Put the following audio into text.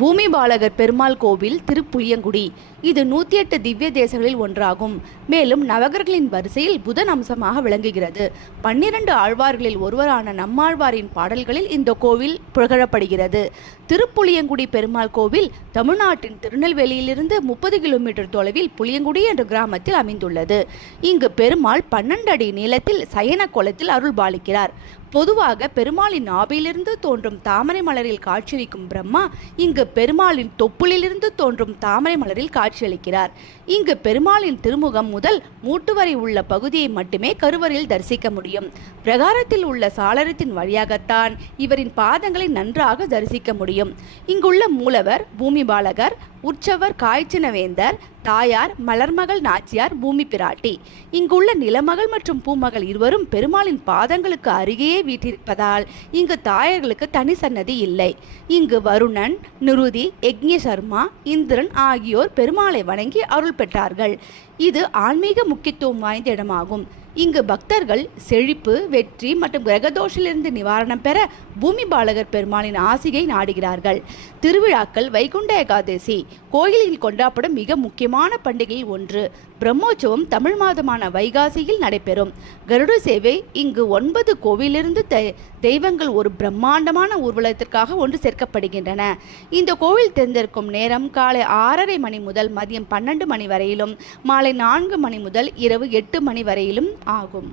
பூமி பாலகர் பெருமாள் கோவில் திருப்புளியங்குடி. இது 108 திவ்ய தேசங்களில் ஒன்றாகும். மேலும் நவகர்களின் வரிசையில் புதன் அம்சமாக விளங்குகிறது. 12 ஆழ்வார்களில் ஒருவரான நம்மாழ்வாரின் பாடல்களில் இந்த கோவில் புகழப்படுகிறது. திருப்புளியங்குடி பெருமாள் கோவில் தமிழ்நாட்டின் திருநெல்வேலியிலிருந்து 30 கிலோமீட்டர் தொலைவில் புளியங்குடி என்ற கிராமத்தில் அமைந்துள்ளது. இங்கு பெருமாள் 12 அடி நீளத்தில் சயன கோலத்தில் அருள்பாலிக்கிறார். பொதுவாக பெருமாளின் நாபிலிருந்து தோன்றும் தாமரை மலரில் காட்சியளிக்கும் பிரம்மா இங்கு பெருமாளின் தொப்புளிலிருந்து தோன்றும் தாமரை மலரில் காட்சியளிக்கிறார். இங்கு பெருமாளின் திருமுகம் முதல் மூட்டு வரை உள்ள பகுதியை மட்டுமே கருவறையில் தரிசிக்க முடியும். பிரகாரத்தில் உள்ள சாளரத்தின் வழியாகத்தான் இவரின் பாதங்களை நன்றாக தரிசிக்க முடியும். இங்குள்ள மூலவர் பூமி பாலகர், உற்சவர் காய்ச்சினவேந்தர், தாயார் மலர்மகள் நாச்சியார் பூமி பிராட்டி. இங்குள்ள நிலமகள் மற்றும் பூமகள் இருவரும் பெருமாளின் பாதங்களுக்கு அருகே வீற்றிருப்பதால் இங்கு தாயர்களுக்கு தனி சன்னதி இல்லை. இங்கு வருணன், நிருதி, யக்ஞசர்மா, இந்திரன் ஆகியோர் பெருமாளை வணங்கி அருள் பெற்றார்கள். இது ஆன்மீக முக்கியத்துவம் வாய்ந்த இடமாகும். இங்கு பக்தர்கள் செழிப்பு, வெற்றி மற்றும் கிரகதோஷிலிருந்து நிவாரணம் பெற பூமி பாலகர் பெருமாளின் ஆசியை நாடுகிறார்கள். திருவிழாக்கள் வைகுண்ட ஏகாதசி கோயிலில் கொண்டாடப்படும் மிக முக்கியமான பண்டிகையில் ஒன்று. பிரம்மோற்சவம் தமிழ் மாதமான வைகாசியில் நடைபெறும். கருட சேவை. இங்கு 9 கோவிலிருந்து தெய்வங்கள் ஒரு பிரம்மாண்டமான ஊர்வலத்திற்காக ஒன்று சேர்க்கப்படுகின்றன. இந்த கோவில் திறந்திருக்கும் நேரம் காலை 6:30 மணி முதல் மதியம் 12 மணி வரையிலும், மாலை 4 மணி முதல் இரவு 8 மணி வரையிலும் ஆகும்.